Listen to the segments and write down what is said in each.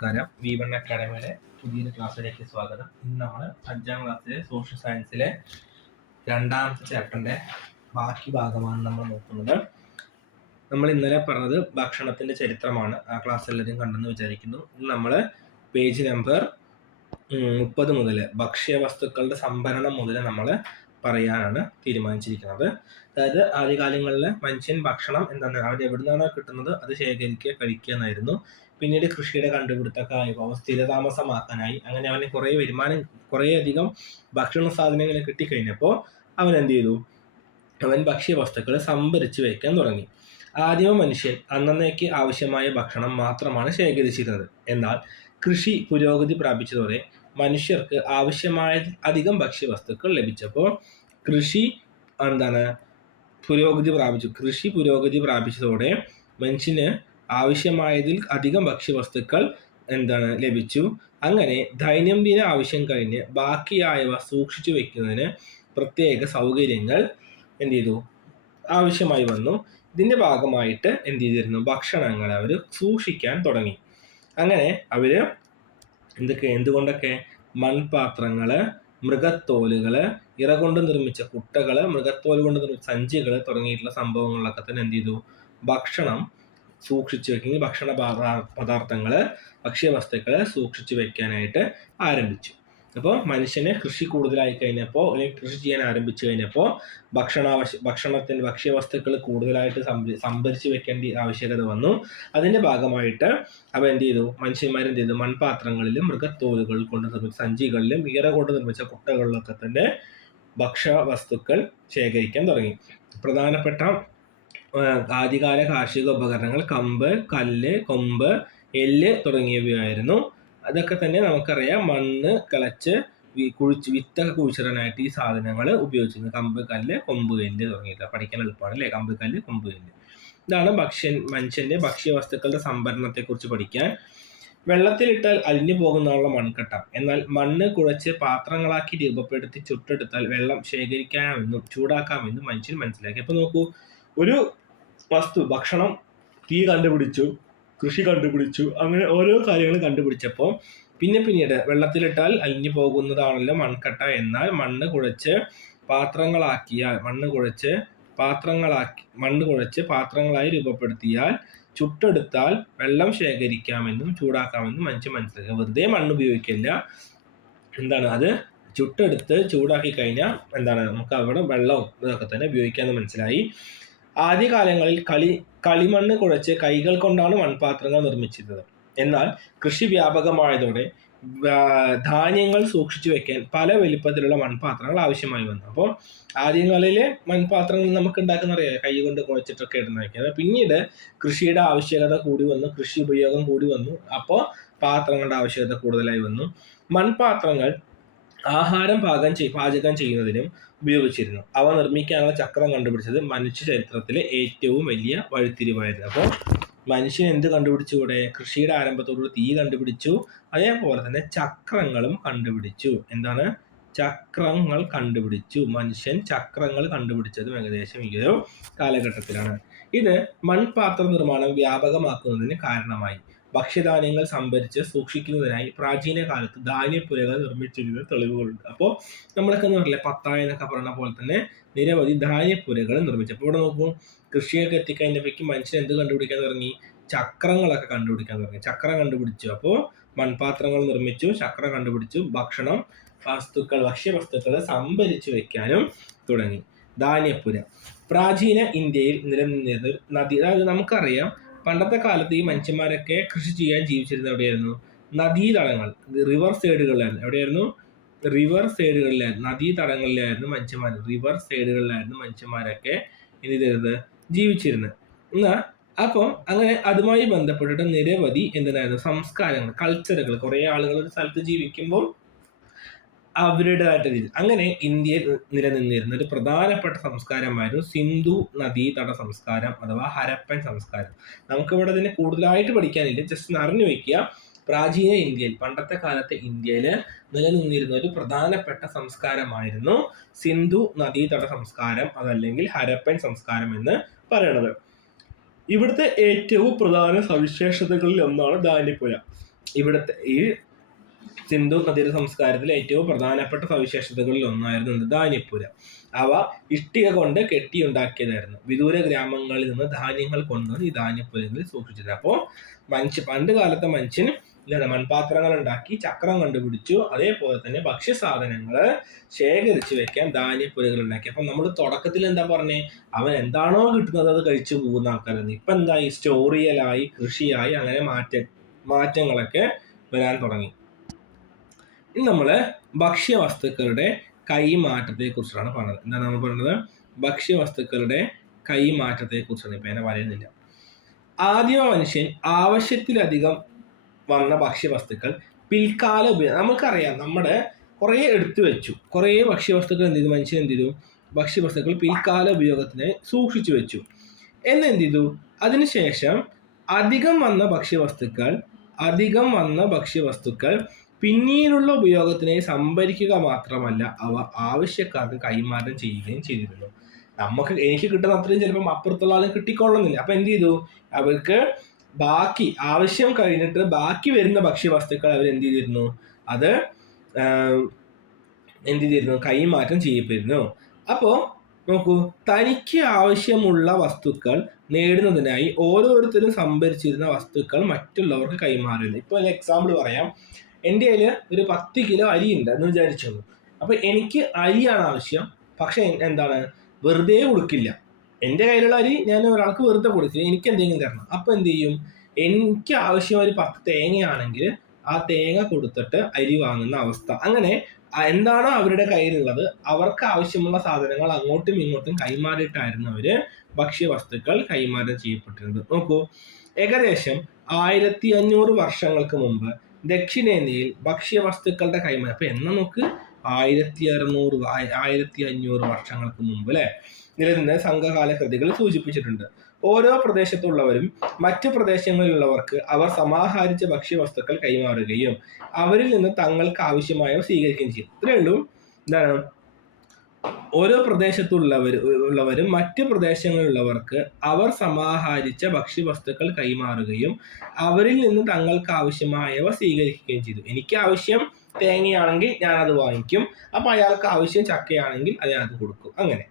നമസ്കാരം. V1 അക്കാഡമിയുടെ പുതിയൊരു ക്ലാസ്സിലേക്ക് സ്വാഗതം. ഇന്ന് നമ്മൾ 5ാം ക്ലാസ്സിലെ സോഷ്യൽ സയൻസിലെ 2ാമത്തെ ചാപ്റ്ററിന്റെ ബാക്കി ഭാഗമാണ് നമ്മൾ നോക്കുന്നത്. നമ്മൾ ഇന്നലെ പറഞ്ഞത് ഭക്ഷണത്തിന്റെ ചരിത്രമാണ്. ആ ക്ലാസ് എല്ലാവരും കണ്ടെന്ന് വിചാരിക്കുന്നു. ഇന്ന് നമ്മൾ പേജ് നമ്പർ 30 മുതൽ ഭക്ഷ്യവസ്തുക്കളുടെ സംഭരണം മുതൽ നമ്മൾ പറയാനാണ് തീരുമാനിച്ചിരിക്കുന്നത്. അതായത് ആദ്യകാലങ്ങളിൽ മനുഷ്യൻ ഭക്ഷണം എന്താണ് അവർ എവിടുന്നാണോ കിട്ടുന്നത് അത് ശേഖരിക്കുക, കഴിക്കുക എന്നായിരുന്നു. പിന്നീട് കൃഷിയുടെ കണ്ടുപിടുത്തമൊക്കെ ആയപ്പോൾ സ്ഥിരതാമസമാക്കാനായി. അങ്ങനെ അവന് കുറേയധികം ഭക്ഷണ സാധനങ്ങൾ കിട്ടിക്കഴിഞ്ഞപ്പോൾ അവൻ എന്ത് ചെയ്തു? അവൻ ഭക്ഷ്യവസ്തുക്കൾ സംഭരിച്ചു വയ്ക്കാൻ തുടങ്ങി. ആദിമ മനുഷ്യൻ അന്നേക്ക് ആവശ്യമായ ഭക്ഷണം മാത്രമാണ് ശേഖരിച്ചിരുന്നത്. എന്നാൽ കൃഷി പുരോഗതി പ്രാപിച്ചതോടെ മനുഷ്യർക്ക് ആവശ്യമായ അധികം ഭക്ഷ്യവസ്തുക്കൾ ലഭിച്ചപ്പോൾ കൃഷി പുരോഗതി പ്രാപിച്ചതോടെ മനുഷ്യന് ആവശ്യമായതിൽ അധികം ഭക്ഷ്യവസ്തുക്കൾ ലഭിച്ചു. അങ്ങനെ ദൈനംദിന ആവശ്യം കഴിഞ്ഞ് ബാക്കിയായവ സൂക്ഷിച്ചു വെക്കുന്നതിന് പ്രത്യേക സൗകര്യങ്ങൾ ആവശ്യമായി വന്നു. ഇതിന്റെ ഭാഗമായിട്ട് ഭക്ഷണങ്ങൾ അവർ സൂക്ഷിക്കാൻ തുടങ്ങി. അങ്ങനെ അവര് എന്തുകൊണ്ടൊക്കെ മൺപാത്രങ്ങള്, മൃഗത്തോലുകള്, ഇറ കൊണ്ട് നിർമ്മിച്ച കുട്ടകള്, മൃഗത്തോല് കൊണ്ട് നിർമ്മിച്ച സഞ്ചികള് തുടങ്ങിയിട്ടുള്ള സംഭവങ്ങളിലൊക്കെ തന്നെ ഭക്ഷണം സൂക്ഷിച്ചു വെക്കുന്ന ഭക്ഷണ പദാർത്ഥങ്ങള്, ഭക്ഷ്യവസ്തുക്കള് സൂക്ഷിച്ചു വെക്കാനായിട്ട് ആരംഭിച്ചു. അപ്പോൾ മനുഷ്യന് കൃഷി കൂടുതലായി കഴിഞ്ഞപ്പോൾ, അല്ലെങ്കിൽ കൃഷി ചെയ്യാൻ ആരംഭിച്ചു കഴിഞ്ഞപ്പോൾ ഭക്ഷ്യവസ്തുക്കൾ കൂടുതലായിട്ട് സംഭരിച്ചു വെക്കേണ്ട ആവശ്യകത വന്നു. അതിന്റെ ഭാഗമായിട്ട് മനുഷ്യന്മാർ മൺപാത്രങ്ങളിലും മൃഗത്തോലുകൾ കൊണ്ട് നിർമ്മിച്ച സഞ്ചികളിലും ഈറ കൊണ്ട് നിർമ്മിച്ച കുട്ടകളിലൊക്കെ തന്നെ ഭക്ഷ്യവസ്തുക്കൾ ശേഖരിക്കാൻ തുടങ്ങി. പ്രധാനപ്പെട്ട ആദ്യകാല കാർഷിക ഉപകരണങ്ങൾ കമ്പ്, കല്ല്, കൊമ്പ്, എല്ല് തുടങ്ങിയവയായിരുന്നു. അതൊക്കെ തന്നെ നമുക്കറിയാം. മണ്ണ് കിളച്ച് വിത്തൊക്കെ കുഴിച്ചിടാനായിട്ട് ഈ സാധനങ്ങൾ ഉപയോഗിച്ചിരുന്നു. കമ്പ്, കല്ല്, കൊമ്പ്, എല്ല് തുടങ്ങിയിട്ട് പഠിക്കാൻ എളുപ്പമാണ് അല്ലേ? കമ്പ്, കല്ല്, കൊമ്പ്, എല്ല്. ഇതാണ് മനുഷ്യന്റെ ഭക്ഷ്യവസ്തുക്കളുടെ സംഭരണത്തെ കുറിച്ച് പഠിക്കാൻ. വെള്ളത്തിലിട്ടാൽ അലിഞ്ഞു പോകുന്നതാണുള്ള മൺകട്ട. എന്നാൽ മണ്ണ് കുഴച്ച് പാത്രങ്ങളാക്കി രൂപപ്പെടുത്തി ചുട്ടെടുത്താൽ വെള്ളം ശേഖരിക്കാമെന്നും ചൂടാക്കാമെന്നും മനുഷ്യൻ മനസ്സിലാക്കി. അപ്പൊ നോക്കൂ, ഒരു വസ്തു ഭക്ഷണം, തീ കണ്ടുപിടിച്ചു, കൃഷി കണ്ടുപിടിച്ചു, അങ്ങനെ ഓരോ കാര്യങ്ങളും കണ്ടുപിടിച്ചപ്പോൾ പിന്നീട് വെള്ളത്തിലിട്ടാൽ അലിഞ്ഞു പോകുന്നതാണല്ലോ മൺകട്ട. എന്നാൽ മണ്ണ് കുഴച്ച് പാത്രങ്ങളായി രൂപപ്പെടുത്തിയാൽ ചുട്ടെടുത്താൽ വെള്ളം ശേഖരിക്കാമെന്നും ചൂടാക്കാമെന്നും മനുഷ്യൻ മനസ്സിലാക്കുക. വെറുതെ മണ്ണ് ഉപയോഗിക്കില്ല, അത് ചുട്ടെടുത്ത് ചൂടാക്കി കഴിഞ്ഞാൽ നമുക്ക് അവിടെ വെള്ളവും ഇതൊക്കെ തന്നെ ഉപയോഗിക്കാമെന്ന് മനസ്സിലായി. ആദ്യകാലങ്ങളിൽ കളിമണ്ണ് കുഴച്ച് കൈകൾ കൊണ്ടാണ് മൺപാത്രങ്ങൾ നിർമ്മിച്ചിരുന്നത്. എന്നാൽ കൃഷി വ്യാപകമായതോടെ ധാന്യങ്ങൾ സൂക്ഷിച്ചു വെക്കാൻ പല വലിപ്പത്തിലുള്ള മൺപാത്രങ്ങൾ ആവശ്യമായി വന്നു. അപ്പോൾ ആദ്യങ്ങളിലെ മൺപാത്രങ്ങൾ നമുക്ക് ഉണ്ടാക്കുന്ന അറിയാം, കൈ കൊണ്ട് കുഴച്ചിട്ടൊക്കെ ഉണ്ടാക്കിയത്. പിന്നീട് കൃഷിയുടെ ആവശ്യകത കൂടി വന്നു, കൃഷി ഉപയോഗം കൂടി വന്നു. അപ്പോൾ പാത്രങ്ങളുടെ ആവശ്യകത കൂടുതലായി വന്നു. മൺപാത്രങ്ങൾ ആഹാരം പാചകം ചെയ്യുന്നതിനും ഉപയോഗിച്ചിരുന്നു. അവ നിർമ്മിക്കാനുള്ള ചക്രം കണ്ടുപിടിച്ചത് മനുഷ്യ ചരിത്രത്തിലെ ഏറ്റവും വലിയ വഴിത്തിരിവായിരുന്നു. അപ്പോൾ മനുഷ്യൻ എന്ത് കണ്ടുപിടിച്ചുകൂടെ? കൃഷിയുടെ ആരംഭത്തോടുകൂടി തീ കണ്ടുപിടിച്ചു. അതേപോലെ തന്നെ ചക്രങ്ങളും കണ്ടുപിടിച്ചു. ചക്രങ്ങൾ കണ്ടുപിടിച്ചു. മനുഷ്യൻ ചക്രങ്ങൾ കണ്ടുപിടിച്ചതും ഏകദേശം ഈ ഒരു കാലഘട്ടത്തിലാണ്. ഇത് മൺപാത്ര നിർമ്മാണം വ്യാപകമാക്കുന്നതിന് കാരണമായി. ഭക്ഷ്യധാന്യങ്ങൾ സംഭരിച്ച് സൂക്ഷിക്കുന്നതിനായി പ്രാചീന കാലത്ത് ധാന്യപ്പുരകൾ നിർമ്മിച്ചിരുന്ന തെളിവുകളുണ്ട്. അപ്പോൾ നമ്മളൊക്കെ പറയില്ലേ, പത്തായ എന്നൊക്കെ പറഞ്ഞ പോലെ തന്നെ നിരവധി ധാന്യപ്പുരകൾ നിർമ്മിച്ചു. അപ്പോൾ ഇവിടെ നോക്കൂ, കൃഷിയൊക്കെ എത്തിക്കഴിഞ്ഞപ്പോഴേക്കും മനുഷ്യൻ എന്ത് കണ്ടുപിടിക്കാൻ തുടങ്ങി? ചക്രങ്ങളൊക്കെ കണ്ടുപിടിക്കാൻ തുടങ്ങി. ചക്രം കണ്ടുപിടിച്ചു. അപ്പോൾ മൺപാത്രങ്ങൾ നിർമ്മിച്ചു, ചക്രം കണ്ടുപിടിച്ചു, ഭക്ഷ്യവസ്തുക്കൾ സംഭരിച്ചു വെക്കാനും തുടങ്ങി. ധാന്യപ്പുര പ്രാചീന ഇന്ത്യയിൽ നിലനിന്നിരുന്ന ഒരു നദി. അതായത് നമുക്കറിയാം, പണ്ടത്തെ കാലത്ത് ഈ മനുഷ്യന്മാരൊക്കെ കൃഷി ചെയ്യാൻ ജീവിച്ചിരുന്നത് എവിടെയായിരുന്നു? നദീതടങ്ങൾ, റിവർ സൈഡുകളിലായിരുന്നു. എവിടെയായിരുന്നു? റിവർ സൈഡുകളിലായിരുന്നു, നദീതടങ്ങളിലായിരുന്നു മനുഷ്യന്മാരൊക്കെ ജീവിച്ചിരുന്നത്. അപ്പോൾ അങ്ങനെ അതുമായി ബന്ധപ്പെട്ടിട്ട് നിരവധി സംസ്കാരങ്ങൾ, കൾച്ചറുകൾ, കുറെ ആളുകൾ ഒരു സ്ഥലത്ത് ജീവിക്കുമ്പോൾ അവരുടേതായിട്ട് രീതി. അങ്ങനെ ഇന്ത്യയിൽ നിലനിന്നിരുന്ന ഒരു പ്രധാനപ്പെട്ട സംസ്കാരമായിരുന്നു സിന്ധു നദീതട സംസ്കാരം അഥവാ ഹരപ്പൻ സംസ്കാരം. നമുക്കിവിടെ ഇതിനെ കൂടുതലായിട്ട് പഠിക്കാനില്ല, ജസ്റ്റ് അറിഞ്ഞു വയ്ക്കുക. പ്രാചീന ഇന്ത്യയിൽ, പണ്ടത്തെ കാലത്തെ ഇന്ത്യയിൽ നിലനിന്നിരുന്ന ഒരു പ്രധാനപ്പെട്ട സംസ്കാരമായിരുന്നു സിന്ധു നദീതട സംസ്കാരം, അതല്ലെങ്കിൽ ഹരപ്പൻ സംസ്കാരം എന്ന് പറയുന്നത്. ഇവിടുത്തെ ഏറ്റവും പ്രധാന സവിശേഷതകളിൽ ഒന്നാണ് ധാന്യപ്പുര. ഇവിടുത്തെ ഈ സിന്ധു നദീര സംസ്കാരത്തിലെ ഏറ്റവും പ്രധാനപ്പെട്ട സവിശേഷതകളിൽ ഒന്നായിരുന്നു ധാന്യപ്പുര. അവ ഇഷ്ടിക കൊണ്ട് കെട്ടിയുണ്ടാക്കിയതായിരുന്നു. വിദൂര ഗ്രാമങ്ങളിൽ നിന്ന് ധാന്യങ്ങൾ കൊണ്ടുവന്ന് ഈ ധാന്യപ്പുരകളിൽ സൂക്ഷിച്ചിരുന്നത്. അപ്പോൾ പണ്ട് കാലത്തെ മനുഷ്യൻ മൺപാത്രങ്ങൾ ഉണ്ടാക്കി, ചക്രം കണ്ടുപിടിച്ചു. അതേപോലെ തന്നെ ഭക്ഷ്യസാധനങ്ങൾ ശേഖരിച്ചു വെക്കാൻ ധാന്യപ്പുരകൾ ഉണ്ടാക്കി. അപ്പൊ നമ്മൾ തുടക്കത്തിൽ എന്താ പറഞ്ഞേ, അവൻ എന്താണോ കിട്ടുന്നത് അത് കഴിച്ചു പോകുന്ന ആൾക്കാരായിരുന്നു. ഇപ്പൊ എന്താ, ഈ സ്റ്റോറിയലായി, കൃഷിയായി, അങ്ങനെ മാറ്റങ്ങളൊക്കെ വരാൻ തുടങ്ങി. ഇനി നമ്മള് ഭക്ഷ്യവസ്തുക്കളുടെ കൈമാറ്റത്തെ കുറിച്ചാണ് പറഞ്ഞത്. എന്താണ് നമ്മൾ പറയുന്നത്? ഭക്ഷ്യവസ്തുക്കളുടെ കൈമാറ്റത്തെ കുറിച്ചാണ്. ഇപ്പൊ എന്നെ പറയുന്നില്ല. ആദിമ മനുഷ്യൻ ആവശ്യത്തിലധികം വന്ന ഭക്ഷ്യവസ്തുക്കൾ പിൽക്കാല നമുക്കറിയാം, നമ്മുടെ കുറേ എടുത്തു വെച്ചു, കുറേ ഭക്ഷ്യവസ്തുക്കൾ എന്ത് ചെയ്തു, മനുഷ്യൻ എന്ത് ചെയ്തു, ഭക്ഷ്യവസ്തുക്കൾ പിൽക്കാല ഉപയോഗത്തിന് സൂക്ഷിച്ചു വെച്ചു. എന്ത് ചെയ്തു, അതിനുശേഷം അധികം വന്ന ഭക്ഷ്യവസ്തുക്കൾ പിന്നീടുള്ള ഉപയോഗത്തിനായി സംഭരിക്കുക മാത്രമല്ല, അവ ആവശ്യക്കാർക്ക് കൈമാറ്റം ചെയ്യുകയും ചെയ്തിരുന്നു. എനിക്ക് കിട്ടുന്ന അത്രയും ചിലപ്പം അപ്പുറത്തുള്ള ആളും കിട്ടിക്കൊള്ളുന്നില്ല. അപ്പൊ എന്ത് ചെയ്തു, അവർക്ക് ബാക്കി ആവശ്യം കഴിഞ്ഞിട്ട് ബാക്കി വരുന്ന ഭക്ഷ്യവസ്തുക്കൾ അവർ എന്ത് ചെയ്തിരുന്നു, അത് കൈമാറ്റം ചെയ്യപ്പെട്ടിരുന്നു. അപ്പോ നോക്കൂ, തനിക്ക് ആവശ്യമുള്ള വസ്തുക്കൾ നേടുന്നതിനായി ഓരോരുത്തരും സംഭരിച്ചിരുന്ന വസ്തുക്കൾ മറ്റുള്ളവർക്ക് കൈമാറിയിരുന്നു. ഇപ്പൊ ഒരു എക്സാമ്പിൾ പറയാം. എൻ്റെ കയ്യിൽ ഒരു 10 കിലോ അരി ഉണ്ട് എന്ന് വിചാരിച്ചു. അപ്പൊ എനിക്ക് അരിയാണ് ആവശ്യം, പക്ഷെ എന്താണ്, വെറുതെ കൊടുക്കില്ല. എൻ്റെ കയ്യിലുള്ള അരി ഞാൻ ഒരാൾക്ക് വെറുതെ കൊടുക്കില്ല, എനിക്ക് എന്തെങ്കിലും തരണം. അപ്പൊ എന്ത് ചെയ്യും, എനിക്ക് ആവശ്യം ഒരു 10 തേങ്ങയാണെങ്കിൽ ആ തേങ്ങ കൊടുത്തിട്ട് അരി വാങ്ങുന്ന അവസ്ഥ. അങ്ങനെ എന്താണോ അവരുടെ കയ്യിലുള്ളത്, അവർക്ക് ആവശ്യമുള്ള സാധനങ്ങൾ അങ്ങോട്ടും ഇങ്ങോട്ടും കൈമാറിയിട്ടായിരുന്നു അവര് ഭക്ഷ്യവസ്തുക്കൾ കൈമാറ്റം ചെയ്യപ്പെട്ടിരുന്നത്. നോക്കൂ, ഏകദേശം 1500 വർഷങ്ങൾക്ക് മുമ്പ് ദക്ഷിണേന്ത്യയിൽ ഭക്ഷ്യവസ്തുക്കളുടെ കൈമാറ്റം, അപ്പൊ എന്നാ നോക്ക്, 1500 വർഷങ്ങൾക്ക് മുമ്പ് അല്ലെ, നിലനിന്ന സംഘകാല കൃതികൾ സൂചിപ്പിച്ചിട്ടുണ്ട്. ഓരോ പ്രദേശത്തുള്ളവരും മറ്റു പ്രദേശങ്ങളിലുള്ളവർക്ക് അവർ സമാഹരിച്ച ഭക്ഷ്യവസ്തുക്കൾ കൈമാറുകയും അവരിൽ നിന്ന് തങ്ങൾക്ക് ആവശ്യമായവ സ്വീകരിക്കുകയും ചെയ്യും. ഇത്രയേ ഉള്ളൂ. എന്താണ്, ഓരോ പ്രദേശത്തുള്ളവരും മറ്റു പ്രദേശങ്ങളിലുള്ളവർക്ക് അവർ സമാഹരിച്ച ഭക്ഷ്യവസ്തുക്കൾ കൈമാറുകയും അവരിൽ നിന്ന് തങ്ങൾക്ക് ആവശ്യമായവ സ്വീകരിക്കുകയും ചെയ്തു. എനിക്ക് ആവശ്യം തേങ്ങയാണെങ്കിൽ ഞാനത് വാങ്ങിക്കും, അപ്പൊ അയാൾക്ക് ആവശ്യം ചക്കയാണെങ്കിൽ അത് കൊടുക്കും. അങ്ങനെ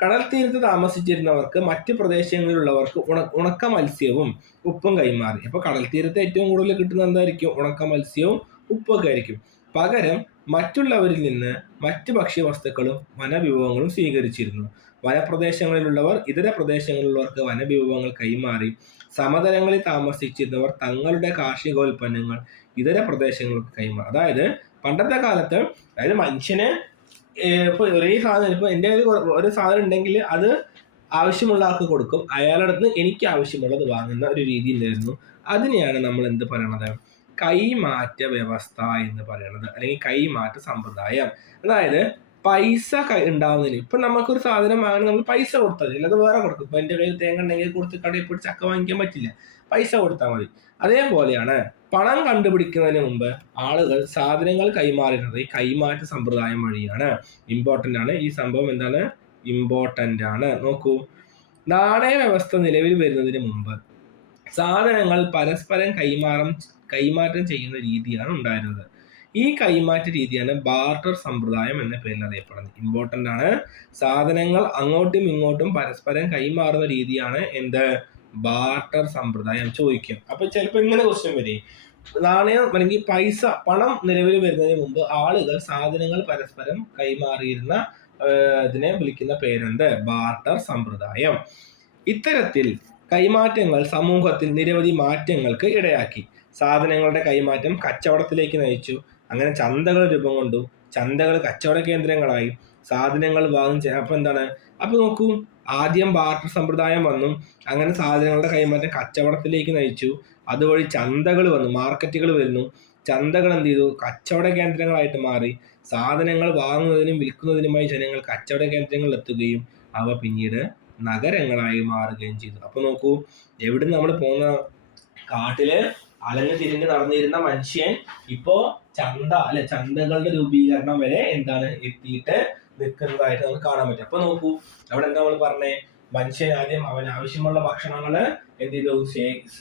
കടൽ തീരത്ത് താമസിച്ചിരുന്നവർക്ക് മറ്റു പ്രദേശങ്ങളിലുള്ളവർക്ക് ഉണക്ക മത്സ്യവും ഉപ്പും കൈമാറി. അപ്പൊ കടൽ തീരത്ത് ഏറ്റവും കൂടുതൽ കിട്ടുന്ന എന്തായിരിക്കും, ഉണക്ക മത്സ്യവും ഉപ്പൊക്കെ ആയിരിക്കും. പകരം മറ്റുള്ളവരിൽ നിന്ന് മറ്റ് ഭക്ഷ്യവസ്തുക്കളും വനവിഭവങ്ങളും സ്വീകരിച്ചിരുന്നു. വനപ്രദേശങ്ങളിലുള്ളവർ ഇതര പ്രദേശങ്ങളിലുള്ളവർക്ക് വനവിഭവങ്ങൾ കൈമാറി. സമതലങ്ങളിൽ താമസിച്ചിരുന്നവർ തങ്ങളുടെ കാർഷികോൽപ്പന്നങ്ങൾ ഇതര പ്രദേശങ്ങൾക്ക് കൈമാറി. അതായത് പണ്ടത്തെ കാലത്ത്, അതായത് മനുഷ്യന് ഇപ്പൊ ഒരേ സാധനം, ഇപ്പൊ എൻ്റെ കയ്യിൽ ഒരു സാധനം ഉണ്ടെങ്കിൽ അത് ആവശ്യമുള്ള ആൾക്ക് കൊടുക്കും, അയാളുടെ അടുത്ത് എനിക്ക് ആവശ്യമുള്ളത് വാങ്ങുന്ന ഒരു രീതി ഉണ്ടായിരുന്നു. അതിനെയാണ് നമ്മൾ എന്ത് പറയണത്, കൈമാറ്റ വ്യവസ്ഥ എന്ന് പറയുന്നത്, അല്ലെങ്കിൽ കൈമാറ്റ സമ്പ്രദായം. അതായത് പൈസ ഉണ്ടാവുന്നതിന്, ഇപ്പൊ നമുക്കൊരു സാധനം വാങ്ങാൻ നമ്മൾ പൈസ കൊടുത്താൽ മതി, അത് വേറെ കൊടുക്കും. ഇപ്പൊ എൻ്റെ കയ്യിൽ തേങ്ങ ഉണ്ടെങ്കിൽ കൊടുത്ത് കടയിൽ പോയി ചക്ക വാങ്ങിക്കാൻ പറ്റില്ല, പൈസ കൊടുത്താൽ മതി. അതേപോലെയാണ് പണം കണ്ടുപിടിക്കുന്നതിന് മുമ്പ് ആളുകൾ സാധനങ്ങൾ കൈമാറുന്നത് ഈ കൈമാറ്റ സമ്പ്രദായം വഴിയാണ്. ഇമ്പോർട്ടൻ്റ് ആണ് ഈ സംഭവം. എന്താണ്, ഇമ്പോർട്ടൻ്റ് ആണ്. നോക്കൂ, നാണയ വ്യവസ്ഥ നിലവിൽ വരുന്നതിന് മുമ്പ് സാധനങ്ങൾ പരസ്പരം കൈമാറ്റം ചെയ്യുന്ന രീതിയാണ് ഉണ്ടായിരുന്നത്. ഈ കൈമാറ്റ രീതിയാണ് ബാർട്ടർ സമ്പ്രദായം എന്ന പേരിൽ അറിയപ്പെടുന്നത്. ഇമ്പോർട്ടൻ്റ് ആണ്. സാധനങ്ങൾ അങ്ങോട്ടും ഇങ്ങോട്ടും പരസ്പരം കൈമാറുന്ന രീതിയാണ് എന്ത്, ബാർട്ടർ സമ്പ്രദായം. ചോദിക്കും. അപ്പൊ ചിലപ്പോൾ ഇങ്ങനെ ക്വസ്റ്റ്യൻ വരും, നാണയം അല്ലെങ്കിൽ പൈസ, പണം നിലവിൽ വരുന്നതിന് മുമ്പ് ആളുകൾ സാധനങ്ങൾ പരസ്പരം കൈമാറിയിരുന്ന ഇതിനെ വിളിക്കുന്ന പേരെന്ത്, ബാർട്ടർ സമ്പ്രദായം. ഇത്തരത്തിൽ കൈമാറ്റങ്ങൾ സമൂഹത്തിൽ നിരവധി മാറ്റങ്ങൾക്ക് ഇടയാക്കി. സാധനങ്ങളുടെ കൈമാറ്റം കച്ചവടത്തിലേക്ക് നയിച്ചു. അങ്ങനെ ചന്തകൾ രൂപം കൊണ്ടു. ചന്തകൾ കച്ചവട കേന്ദ്രങ്ങളായി. സാധനങ്ങൾ അപ്പൊ എന്താണ്, അപ്പൊ നോക്കൂ, ആദ്യം ബാർട്ടർ സമ്പ്രദായം വന്നു. അങ്ങനെ സാധനങ്ങളുടെ കൈമാറ്റം കച്ചവടത്തിലേക്ക് നയിച്ചു. അതുവഴി ചന്തകൾ വന്നു, മാർക്കറ്റുകൾ വരുന്നു. ചന്തകൾ എന്ത് ചെയ്തു, കച്ചവട കേന്ദ്രങ്ങളായിട്ട് മാറി. സാധനങ്ങൾ വാങ്ങുന്നതിനും വിൽക്കുന്നതിനുമായി ജനങ്ങൾ കച്ചവട കേന്ദ്രങ്ങളിൽ എത്തുകയും അവ പിന്നീട് നഗരങ്ങളായി മാറുകയും ചെയ്തു. അപ്പൊ നോക്കൂ, എവിടുന്ന് നമ്മൾ പോകുന്ന, കാട്ടില് അലഞ്ഞു തിരിഞ്ഞ് നടന്നിരുന്ന മനുഷ്യൻ ഇപ്പോ ചന്തകളുടെ രൂപീകരണം വരെ എന്താണ് എത്തിയിട്ട് നിൽക്കുന്നതായിട്ട് നമുക്ക് കാണാൻ പറ്റും. അപ്പൊ നോക്കൂ, അവിടെ എന്താ നമ്മൾ പറഞ്ഞേ, മനുഷ്യൻ ആദ്യം അവൻ ആവശ്യമുള്ള ഭക്ഷണങ്ങള് എന്ത് ചെയ്തു,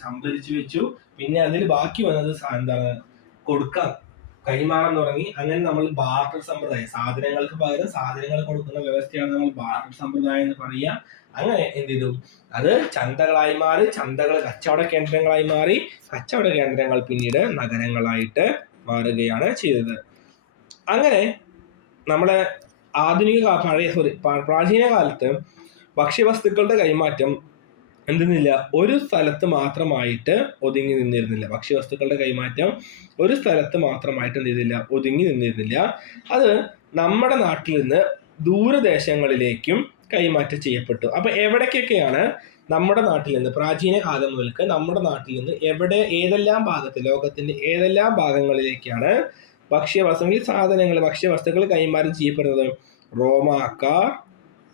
സംഭരിച്ചു വെച്ചു. പിന്നെ അതിൽ ബാക്കി വന്നത് എന്താണ് കൊടുക്കാം, കൈമാറാൻ തുടങ്ങി. അങ്ങനെ നമ്മൾ ബാർട്ടർ സമ്പ്രദായം, സാധനങ്ങൾക്ക് പകരം സാധനങ്ങൾ കൊടുക്കുന്ന വ്യവസ്ഥയാണ് നമ്മൾ ബാർട്ടർ സമ്പ്രദായം എന്ന് പറയുക. അങ്ങനെ എന്ത് ചെയ്തു, അത് ചന്തകളായി മാറി, ചന്തകൾ കച്ചവട കേന്ദ്രങ്ങളായി മാറി, കച്ചവട കേന്ദ്രങ്ങൾ പിന്നീട് നഗരങ്ങളായിട്ട് മാറുകയാണ് ചെയ്തത്. അങ്ങനെ നമ്മുടെ പ്രാചീന കാലത്ത് ഭക്ഷ്യവസ്തുക്കളുടെ കൈമാറ്റം എന്തെന്നില്ല, ഒരു സ്ഥലത്ത് മാത്രമായിട്ട് ഒതുങ്ങി നിന്നിരുന്നില്ല. ഭക്ഷ്യവസ്തുക്കളുടെ കൈമാറ്റം ഒരു സ്ഥലത്ത് മാത്രമായിട്ട് എന്ത് ചെയ്തില്ല, ഒതുങ്ങി നിന്നിരുന്നില്ല. അത് നമ്മുടെ നാട്ടിൽ നിന്ന് ദൂരദേശങ്ങളിലേക്കും കൈമാറ്റം ചെയ്യപ്പെട്ടു. അപ്പൊ എവിടേക്കൊക്കെയാണ് നമ്മുടെ നാട്ടിൽ നിന്ന്, പ്രാചീന കാലം മുതൽക്ക് നമ്മുടെ നാട്ടിൽ നിന്ന് ഏതെല്ലാം ഭാഗത്ത്, ലോകത്തിന്റെ ഏതെല്ലാം ഭാഗങ്ങളിലേക്കാണ് ഭക്ഷ്യവസ്തുക്കൾ കൈമാറ്റം ചെയ്യപ്പെടുന്നത്?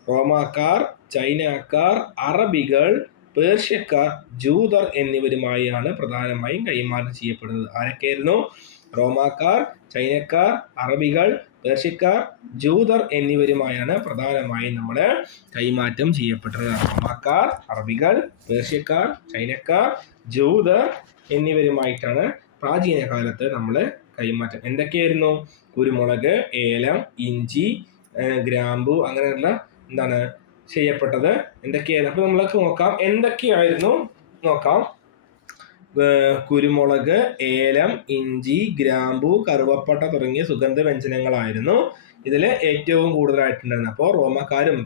റോമാക്കാർ, ചൈനക്കാർ, അറബികൾ, പേർഷ്യക്കാർ, ജൂതർ എന്നിവരുമായാണ് പ്രധാനമായും കൈമാറ്റം ചെയ്യപ്പെടുന്നത്. ആരൊക്കെയായിരുന്നു? റോമാക്കാർ, ചൈനക്കാർ, അറബികൾ, പേർഷ്യക്കാർ, ജൂതർ എന്നിവരുമായാണ് പ്രധാനമായും നമ്മുടെ കൈമാറ്റം ചെയ്യപ്പെട്ടത്. റോമാക്കാർ, അറബികൾ, പേർഷ്യക്കാർ, ചൈനക്കാർ, ജൂതർ എന്നിവരുമായിട്ടാണ് പ്രാചീന കാലത്ത് നമ്മൾ കൈമാറ്റം. എന്തൊക്കെയായിരുന്നു? കുരുമുളക്, ഏലം, ഇഞ്ചി, ഗ്രാമ്പു, അങ്ങനെയുള്ള എന്താണ് ചെയ്യപ്പെട്ടത് എന്തൊക്കെയായിരുന്നു? അപ്പൊ നമ്മൾക്ക് നോക്കാം എന്തൊക്കെയായിരുന്നു. നോക്കാം. കുരുമുളക്, ഏലം, ഇഞ്ചി, ഗ്രാമ്പു, കറുവപ്പട്ട തുടങ്ങിയ സുഗന്ധ വ്യഞ്ജനങ്ങളായിരുന്നു ഇതിൽ ഏറ്റവും കൂടുതലായിട്ടുണ്ടായിരുന്നത്. അപ്പോൾ റോമക്കാരും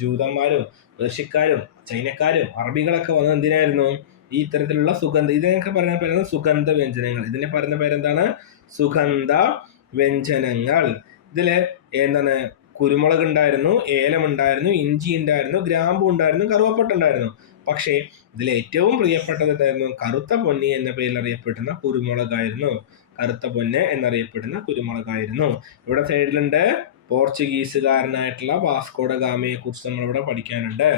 ജൂതന്മാരും പേർഷ്യക്കാരും ചൈനക്കാരും അറബികളൊക്കെ വന്നത് എന്തിനായിരുന്നു? ഈ ഇത്തരത്തിലുള്ള ഇതിനൊക്കെ പറയുന്ന പേരാണ് സുഗന്ധ വ്യഞ്ജനങ്ങൾ. ഇതിനെ പറയുന്ന പേരെന്താണ്? സുഗന്ധ വ്യഞ്ജനങ്ങൾ. ഇതില് എന്താണ്? കുരുമുളക് ഉണ്ടായിരുന്നു, ഏലം ഉണ്ടായിരുന്നു, ഇഞ്ചി ഉണ്ടായിരുന്നു, ഗ്രാമ്പു ഉണ്ടായിരുന്നു, കറുവപ്പട്ട ഉണ്ടായിരുന്നു. പക്ഷേ ഇതിൽ ഏറ്റവും പ്രിയപ്പെട്ടത് എന്തായിരുന്നു? കറുത്ത പൊന്നി എന്ന പേരിൽ അറിയപ്പെടുന്ന കുരുമുളകായിരുന്നു. കറുത്ത പൊന്ന് എന്നറിയപ്പെടുന്ന കുരുമുളകായിരുന്നു. ഇവിടെ സൈഡിലുണ്ട് പോർച്ചുഗീസുകാരനായിട്ടുള്ള വാസ്കോ ഡ ഗാമയെ കുറിച്ച് നമ്മളിവിടെ പഠിക്കാനുണ്ട്.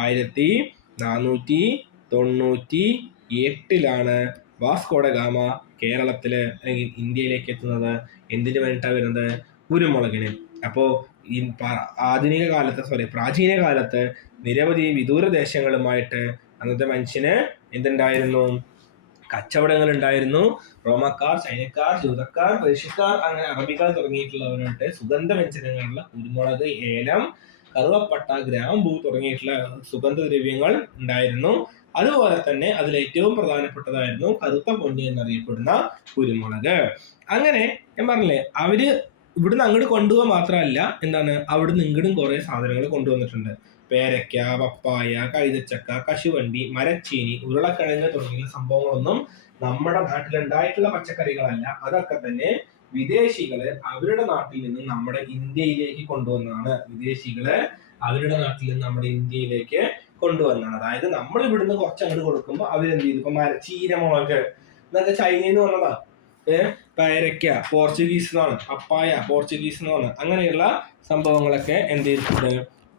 1498 വാസ്കോ ഡ ഗാമ കേരളത്തില് അല്ലെങ്കിൽ ഇന്ത്യയിലേക്ക് എത്തുന്നത്. എന്തിനു വേണ്ടിയിട്ടാണ് വരുന്നത്? കുരുമുളകിന്. അപ്പോ ഈ പ്രാചീന കാലത്ത് നിരവധി വിദൂര ദേശങ്ങളുമായിട്ട് അന്നത്തെ മനുഷ്യന് എന്തുണ്ടായിരുന്നു? കച്ചവടങ്ങൾ ഉണ്ടായിരുന്നു. റോമക്കാർ, ചൈനക്കാർ, ജൂതക്കാർ, പേർഷ്യക്കാർ, അങ്ങനെ അറബികൾ തുടങ്ങിയിട്ടുള്ളവരുണ്ട്. സുഗന്ധ വ്യഞ്ജനങ്ങളുള്ള കുരുമുളക്, ഏലം, കറുവപ്പട്ട, ഗ്രാമ്പൂ തുടങ്ങിയിട്ടുള്ള സുഗന്ധദ്രവ്യങ്ങൾ ഉണ്ടായിരുന്നു. അതുപോലെ തന്നെ അതിൽ ഏറ്റവും പ്രധാനപ്പെട്ടതായിരുന്നു കറുത്ത പൊന്നി എന്നറിയപ്പെടുന്ന കുരുമുളക്. അങ്ങനെ ഞാൻ പറഞ്ഞില്ലേ, അവര് ഇവിടുന്ന് അങ്ങോട്ട് കൊണ്ടുപോകാൻ മാത്രമല്ല, എന്താണ്, അവിടുന്ന് ഇങ്ങോട്ടും കുറെ സാധനങ്ങൾ കൊണ്ടുവന്നിട്ടുണ്ട്. പേരയ്ക്ക, പപ്പായ, കൈതച്ചക്ക, കശുവണ്ടി, മരച്ചീനി, ഉരുളക്കിഴങ്ങ് തുടങ്ങിയ സംഭവങ്ങളൊന്നും നമ്മുടെ നാട്ടിലുണ്ടായിട്ടുള്ള പച്ചക്കറികളല്ല. അതൊക്കെ തന്നെ വിദേശികള് അവരുടെ നാട്ടിൽ നിന്ന് നമ്മുടെ ഇന്ത്യയിലേക്ക് കൊണ്ടുവന്നതാണ്. അതായത് നമ്മൾ ഇവിടുന്ന് കുറച്ച് അങ്ങോട്ട് കൊടുക്കുമ്പോൾ അവരെന്ത് ചെയ്തു? ഇപ്പൊ ചീരമുളക് ഇതൊക്കെ ചൈനയിൽ നിന്ന് വന്നതാ. പേരയ്ക്ക പോർച്ചുഗീസ് എന്നാണ്, പപ്പായ പോർച്ചുഗീസ് എന്നാണ്. അങ്ങനെയുള്ള സംഭവങ്ങളൊക്കെ എന്ത് ചെയ്തിട്ടുണ്ട്?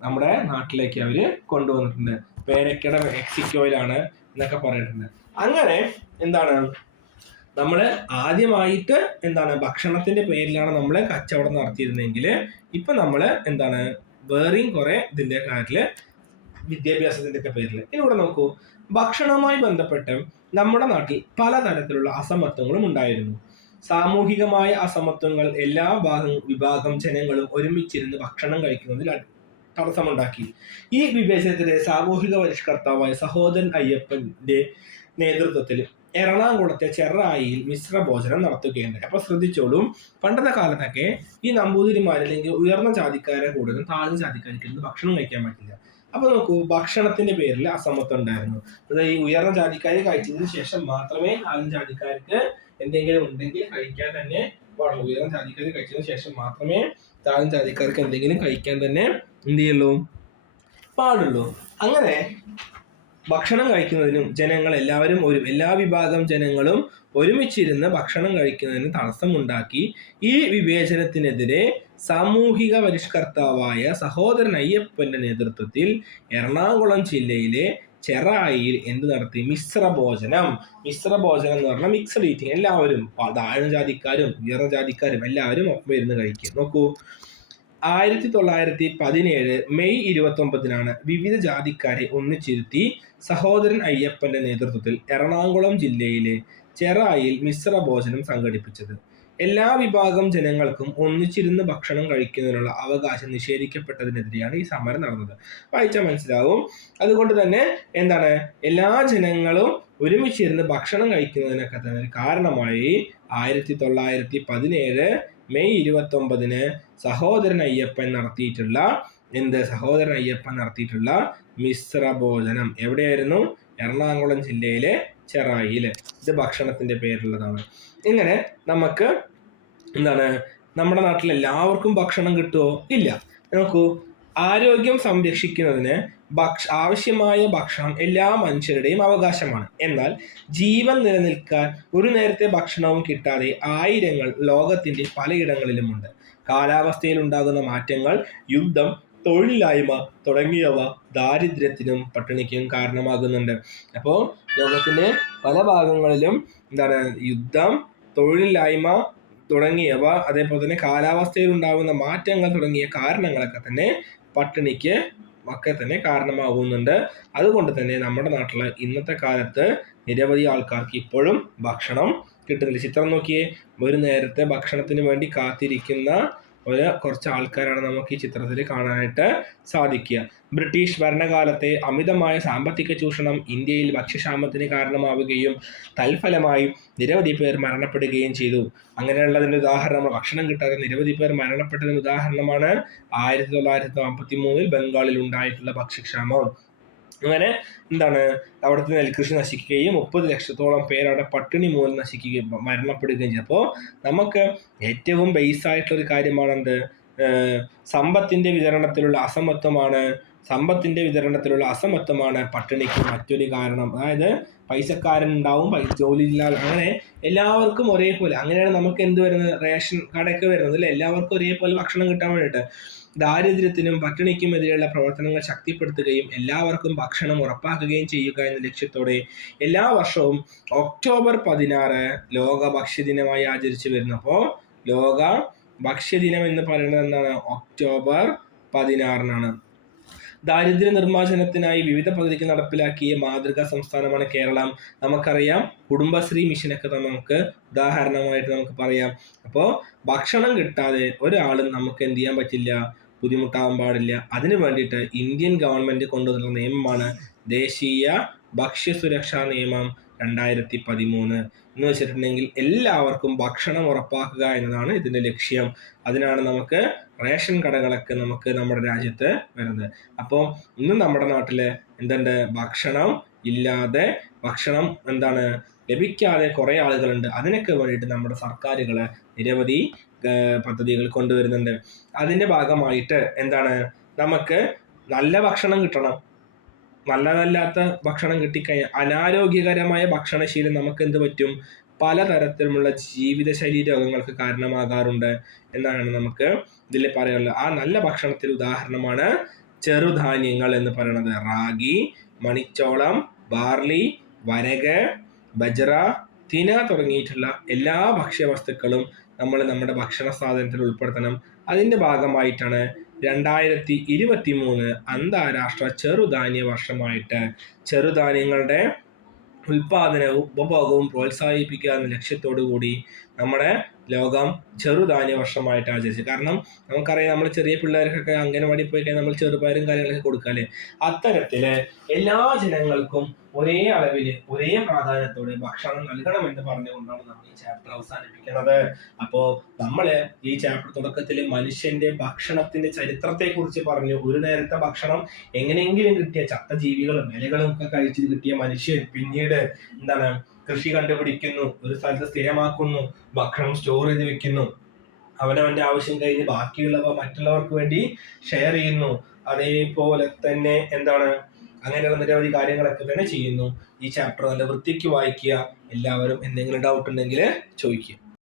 നമ്മുടെ നാട്ടിലേക്ക് അവര് കൊണ്ടുവന്നിട്ടുണ്ട്. പേരയ്ക്കയുടെ മെക്സിക്കോയിലാണ് എന്നൊക്കെ പറഞ്ഞിട്ടുണ്ട്. അങ്ങനെ എന്താണ്, നമ്മള് ആദ്യമായിട്ട് എന്താണ് ഭക്ഷണത്തിന്റെ പേരിലാണ് നമ്മള് കച്ചവടം നടത്തിയിരുന്നെങ്കിൽ ഇപ്പൊ നമ്മള് എന്താണ് വേറെയും കുറെ ഇതിന്റെ കാര്യത്തില് വിദ്യാഭ്യാസത്തിന്റെ ഒക്കെ പേരിൽ. ഇവിടെ നോക്കൂ, ഭക്ഷണവുമായി ബന്ധപ്പെട്ട് നമ്മുടെ നാട്ടിൽ പലതരത്തിലുള്ള അസമത്വങ്ങളും ഉണ്ടായിരുന്നു. സാമൂഹികമായ അസമത്വങ്ങൾ എല്ലാ വിഭാഗം ജനങ്ങളും ഒരുമിച്ചിരുന്ന് ഭക്ഷണം കഴിക്കുന്നതിൽ തടസ്സമുണ്ടാക്കി. ഈ വിവേചനത്തിലെ സാമൂഹിക പരിഷ്കർത്താവായ സഹോദരൻ അയ്യപ്പന്റെ നേതൃത്വത്തിൽ എറണാകുളത്തെ ചെറായിയിൽ മിശ്രഭോജനം നടത്തുകയുണ്ടായി. അപ്പൊ ശ്രദ്ധിച്ചോളൂ, പണ്ടത്തെ കാലത്തൊക്കെ ഈ നമ്പൂതിരിമാർ അല്ലെങ്കിൽ ഉയർന്ന ജാതിക്കാരെ കൂടുതലും താഴ്ന്ന ജാതിക്കാർക്ക് ഭക്ഷണം കഴിക്കാൻ പറ്റില്ല. അപ്പൊ നോക്കൂ, ഭക്ഷണത്തിന്റെ പേരിൽ അസമത്വം ഉണ്ടായിരുന്നു. അതായത് ഈ ഉയർന്ന ജാതിക്കാർ കഴിച്ചതിന് ശേഷം മാത്രമേ താഴ്ന്ന ജാതിക്കാർക്ക് എന്തെങ്കിലും ഉണ്ടെങ്കിൽ കഴിക്കാൻ തന്നെ പാടുള്ളൂ. ഉയർന്ന ജാതിക്കാർ കഴിച്ചതിന് ശേഷം മാത്രമേ താഴ്ന്ന ജാതിക്കാർക്ക് എന്തെങ്കിലും കഴിക്കാൻ തന്നെ എന്ത് ചെയ്യുള്ളൂ? പാടുള്ളൂ. അങ്ങനെ ഭക്ഷണം കഴിക്കുന്നതിനും ജനങ്ങൾ എല്ലാ വിഭാഗം ജനങ്ങളും ഒരുമിച്ചിരുന്ന് ഭക്ഷണം കഴിക്കുന്നതിന് തടസ്സമുണ്ടാക്കി. ഈ വിവേചനത്തിനെതിരെ സാമൂഹിക പരിഷ്കർത്താവായ സഹോദരൻ അയ്യപ്പന്റെ നേതൃത്വത്തിൽ എറണാകുളം ജില്ലയിലെ ചെറായിയിൽ എന്ത് നടത്തി? മിശ്രഭോജനം എന്ന് പറഞ്ഞാൽ മിക്സഡ് ഈറ്റിംഗ്. എല്ലാവരും താഴ്ന്ന ജാതിക്കാരും ഉയർന്ന ജാതിക്കാരും എല്ലാവരും ഒപ്പം ഇരുന്ന് കഴിക്കുക. നോക്കൂ, 1917 മെയ് 29 വിവിധ ജാതിക്കാരെ ഒന്നിച്ചിരുത്തി സഹോദരൻ അയ്യപ്പന്റെ നേതൃത്വത്തിൽ എറണാകുളം ജില്ലയിലെ ചെറായിൽ മിശ്ര ഭോജനം സംഘടിപ്പിച്ചത്. എല്ലാ വിഭാഗം ജനങ്ങൾക്കും ഒന്നിച്ചിരുന്ന് ഭക്ഷണം കഴിക്കുന്നതിനുള്ള അവകാശം നിഷേധിക്കപ്പെട്ടതിനെതിരെയാണ് ഈ സമരം നടന്നത്. വായിച്ചാൽ മനസ്സിലാവും. അതുകൊണ്ട് തന്നെ എന്താണ്, എല്ലാ ജനങ്ങളും ഒരുമിച്ചിരുന്ന് ഭക്ഷണം കഴിക്കുന്നതിനൊക്കെ തന്നെ കാരണമായി 1917 മെയ് 29 സഹോദരൻ അയ്യപ്പൻ നടത്തിയിട്ടുള്ള മിശ്ര ഭോജനം എവിടെയായിരുന്നു? എറണാകുളം ജില്ലയിലെ ചെറായില്. ഇത് ഭക്ഷണത്തിന്റെ പേരുള്ളതാണ്. ഇങ്ങനെ നമുക്ക് എന്താണ്, നമ്മുടെ നാട്ടിൽ എല്ലാവർക്കും ഭക്ഷണം കിട്ടുമോ? ഇല്ല. നോക്കൂ, ആരോഗ്യം സംരക്ഷിക്കുന്നതിന് ആവശ്യമായ ഭക്ഷണം എല്ലാ മനുഷ്യരുടെയും അവകാശമാണ്. എന്നാൽ ജീവൻ നിലനിൽക്കാൻ ഒരു നേരത്തെ ഭക്ഷണവും കിട്ടാതെ ആയിരങ്ങൾ ലോകത്തിന്റെ പലയിടങ്ങളിലുമുണ്ട്. കാലാവസ്ഥയിൽ ഉണ്ടാകുന്ന മാറ്റങ്ങൾ, യുദ്ധം, തൊഴിലില്ലായ്മ തുടങ്ങിയവ ദാരിദ്ര്യത്തിനും പട്ടിണിക്കും കാരണമാകുന്നുണ്ട്. അപ്പോൾ ലോകത്തിന്റെ പല ഭാഗങ്ങളിലും എന്താണ്, യുദ്ധം, തൊഴിലില്ലായ്മ തുടങ്ങിയവ, അതേപോലെ തന്നെ കാലാവസ്ഥയിൽ ഉണ്ടാകുന്ന മാറ്റങ്ങൾ തുടങ്ങിയ കാരണങ്ങളൊക്കെ തന്നെ പട്ടിണിക്ക് ഒക്കെ തന്നെ കാരണമാകുന്നുണ്ട്. അതുകൊണ്ട് തന്നെ നമ്മുടെ നാട്ടിൽ ഇന്നത്തെ കാലത്ത് നിരവധി ആൾക്കാർക്ക് ഇപ്പോഴും ഭക്ഷണം കിട്ടുന്നില്ല. ചിത്രം നോക്കിയേ, ഒരു നേരത്തെ ഭക്ഷണത്തിന് വേണ്ടി കാത്തിരിക്കുന്ന കുറച്ച് ആൾക്കാരാണ് നമുക്ക് ഈ ചിത്രത്തിൽ കാണാനായിട്ട് സാധിക്കുക. ബ്രിട്ടീഷ് ഭരണകാലത്തെ അമിതമായ സാമ്പത്തിക ചൂഷണം ഇന്ത്യയിൽ ഭക്ഷ്യക്ഷാമത്തിന് കാരണമാവുകയും തൽഫലമായി നിരവധി പേർ മരണപ്പെടുകയും ചെയ്തു. അങ്ങനെയുള്ളതിൻ്റെ ഉദാഹരണം, ഭക്ഷണം കിട്ടാതെ നിരവധി പേർ മരണപ്പെട്ടതിന് ഉദാഹരണമാണ് 1943 ബംഗാളിൽ ഉണ്ടായിട്ടുള്ള ഭക്ഷ്യക്ഷാമം. അങ്ങനെ എന്താണ്, അവിടുത്തെ നെൽകൃഷി നശിക്കുകയും 30 ലക്ഷത്തോളം പേർ അവിടെ പട്ടിണി മൂലം നശിക്കുകയും മരണപ്പെടുകയും ചെയ്യും. അപ്പോൾ നമുക്ക് ഏറ്റവും ബേസ് ആയിട്ടുള്ള ഒരു കാര്യമാണ് എന്ത്? സമ്പത്തിന്റെ വിതരണത്തിലുള്ള അസമത്വമാണ് പട്ടിണിക്ക് മറ്റൊരു കാരണം. അതായത് പൈസക്കാരൻ ഉണ്ടാവും, ജോലി ഇല്ലാതെ, അങ്ങനെ എല്ലാവർക്കും ഒരേപോലെ, അങ്ങനെയാണ് നമുക്ക് എന്ത് വരുന്നത്, റേഷൻ കടയൊക്കെ വരുന്നത് അല്ലേ, എല്ലാവർക്കും ഒരേപോലെ ഭക്ഷണം കിട്ടാൻ വേണ്ടിയിട്ട്. ദാരിദ്ര്യത്തിനും പട്ടിണിക്കും എതിരെയുള്ള പ്രവർത്തനങ്ങൾ ശക്തിപ്പെടുത്തുകയും എല്ലാവർക്കും ഭക്ഷണം ഉറപ്പാക്കുകയും ചെയ്യുക എന്ന ലക്ഷ്യത്തോടെ എല്ലാ വർഷവും ഒക്ടോബർ 16 ലോക ഭക്ഷ്യദിനമായി ആചരിച്ചു വരുന്നു. അപ്പോൾ ലോക ഭക്ഷ്യദിനം എന്ന് പറയുന്നത് എന്താണ്? ഒക്ടോബർ 16 ദാരിദ്ര്യ നിർമ്മാർജ്ജനത്തിനായി വിവിധ പദ്ധതികൾ നടപ്പിലാക്കിയ മാതൃകാ സംസ്ഥാനമാണ് കേരളം. നമുക്കറിയാം, കുടുംബശ്രീ മിഷനൊക്കെ നമുക്ക് ഉദാഹരണമായിട്ട് നമുക്ക് പറയാം. അപ്പോൾ ഭക്ഷണം കിട്ടാതെ ഒരാളും നമുക്ക് എന്ത് ചെയ്യാൻ പറ്റില്ല, ബുദ്ധിമുട്ടാവാൻ പാടില്ല. അതിനു വേണ്ടിയിട്ട് ഇന്ത്യൻ ഗവൺമെന്റ് കൊണ്ടുവന്ന നിയമമാണ് ദേശീയ ഭക്ഷ്യസുരക്ഷാ നിയമം 2013. എന്ന് വെച്ചിട്ടുണ്ടെങ്കിൽ എല്ലാവർക്കും ഭക്ഷണം ഉറപ്പാക്കുക എന്നതാണ് ഇതിന്റെ ലക്ഷ്യം. അതിനാണ് നമുക്ക് റേഷൻ കടകളൊക്കെ നമുക്ക് നമ്മുടെ രാജ്യത്ത് വരുന്നത്. അപ്പോൾ ഇന്നും നമ്മുടെ നാട്ടില് എന്തുണ്ട്, ഭക്ഷണം എന്താണ് ലഭിക്കാതെ കുറെ ആളുകളുണ്ട്. അതിനൊക്കെ വേണ്ടിയിട്ട് നമ്മുടെ സർക്കാരുകൾ നിരവധി പദ്ധതികൾ കൊണ്ടുവരുന്നുണ്ട്. അതിന്റെ ഭാഗമായിട്ട് എന്താണ്, നമുക്ക് നല്ല ഭക്ഷണം കിട്ടണം. നല്ലതല്ലാത്ത ഭക്ഷണം കിട്ടിക്കഴിഞ്ഞാൽ അനാരോഗ്യകരമായ ഭക്ഷണശീലം നമുക്ക് എന്ത് പറ്റും, പലതരത്തിലുമുള്ള ജീവിതശൈലി രോഗങ്ങൾക്ക് കാരണമാകാറുണ്ട് എന്നാണ് നമുക്ക് ഇതിൽ പറയാനുള്ളത്. ആ നല്ല ഭക്ഷണത്തിന് ഉദാഹരണമാണ് ചെറുധാന്യങ്ങൾ എന്ന് പറയുന്നത്. റാഗി, മണിച്ചോളം, ബാർലി, വരക്, ബജ്റ, തിന തുടങ്ങിയിട്ടുള്ള എല്ലാ ഭക്ഷ്യവസ്തുക്കളും നമ്മൾ നമ്മുടെ ഭക്ഷണ സാധനത്തിൽ ഉൾപ്പെടുത്തണം. അതിൻ്റെ ഭാഗമായിട്ടാണ് 2023 അന്താരാഷ്ട്ര ചെറുധാന്യ വർഷമായിട്ട് ചെറുധാന്യങ്ങളുടെ ഉൽപാദനവും ഉപഭോഗവും പ്രോത്സാഹിപ്പിക്കുക എന്ന ലക്ഷ്യത്തോടു കൂടി നമ്മുടെ ലോകം ചെറുധാന്യ വർഷമായിട്ട് ആചരിച്ചു. കാരണം നമുക്കറിയാം, നമ്മൾ ചെറിയ പിള്ളേർക്കൊക്കെ അംഗനവാടി പോയി കഴിഞ്ഞാൽ നമ്മൾ ചെറുപയറും കാര്യങ്ങളൊക്കെ കൊടുക്കാല്ലേ. അത്തരത്തില് എല്ലാ ജനങ്ങൾക്കും ഒരേ അളവില് ഒരേ പ്രാധാന്യത്തോടെ ഭക്ഷണം നൽകണമെന്ന് പറഞ്ഞുകൊണ്ടാണ് നമ്മൾ ഈ ചാപ്റ്റർ അവസാനിപ്പിക്കുന്നത്. അപ്പോ നമ്മള് ഈ ചാപ്റ്റർ തുടക്കത്തില് മനുഷ്യന്റെ ഭക്ഷണത്തിന്റെ ചരിത്രത്തെ കുറിച്ച് പറഞ്ഞു. ഒരു നേരത്തെ ഭക്ഷണം എങ്ങനെയെങ്കിലും കിട്ടിയ ചത്ത ജീവികളും ഇലകളും ഒക്കെ കഴിച്ച് കിട്ടിയ മനുഷ്യൻ പിന്നീട് എന്താണ്, കൃഷി കണ്ടുപിടിക്കുന്നു, ഒരു സ്ഥലത്ത് സ്ഥിരമാക്കുന്നു, ഭക്ഷണം സ്റ്റോർ ചെയ്ത് വെക്കുന്നു, അവനവന്റെ ആവശ്യം കഴിഞ്ഞ് ബാക്കിയുള്ളവ മറ്റുള്ളവർക്ക് വേണ്ടി ഷെയർ ചെയ്യുന്നു. അതേപോലെ തന്നെ എന്താണ്, അങ്ങനെയുള്ള നിരവധി കാര്യങ്ങളൊക്കെ തന്നെ ചെയ്യുന്നു. ഈ ചാപ്റ്റർ നല്ല വൃത്തിക്ക് വായിക്കുക. എല്ലാവരും എന്തെങ്കിലും ഡൗട്ട് ഉണ്ടെങ്കിൽ ചോദിക്കുക.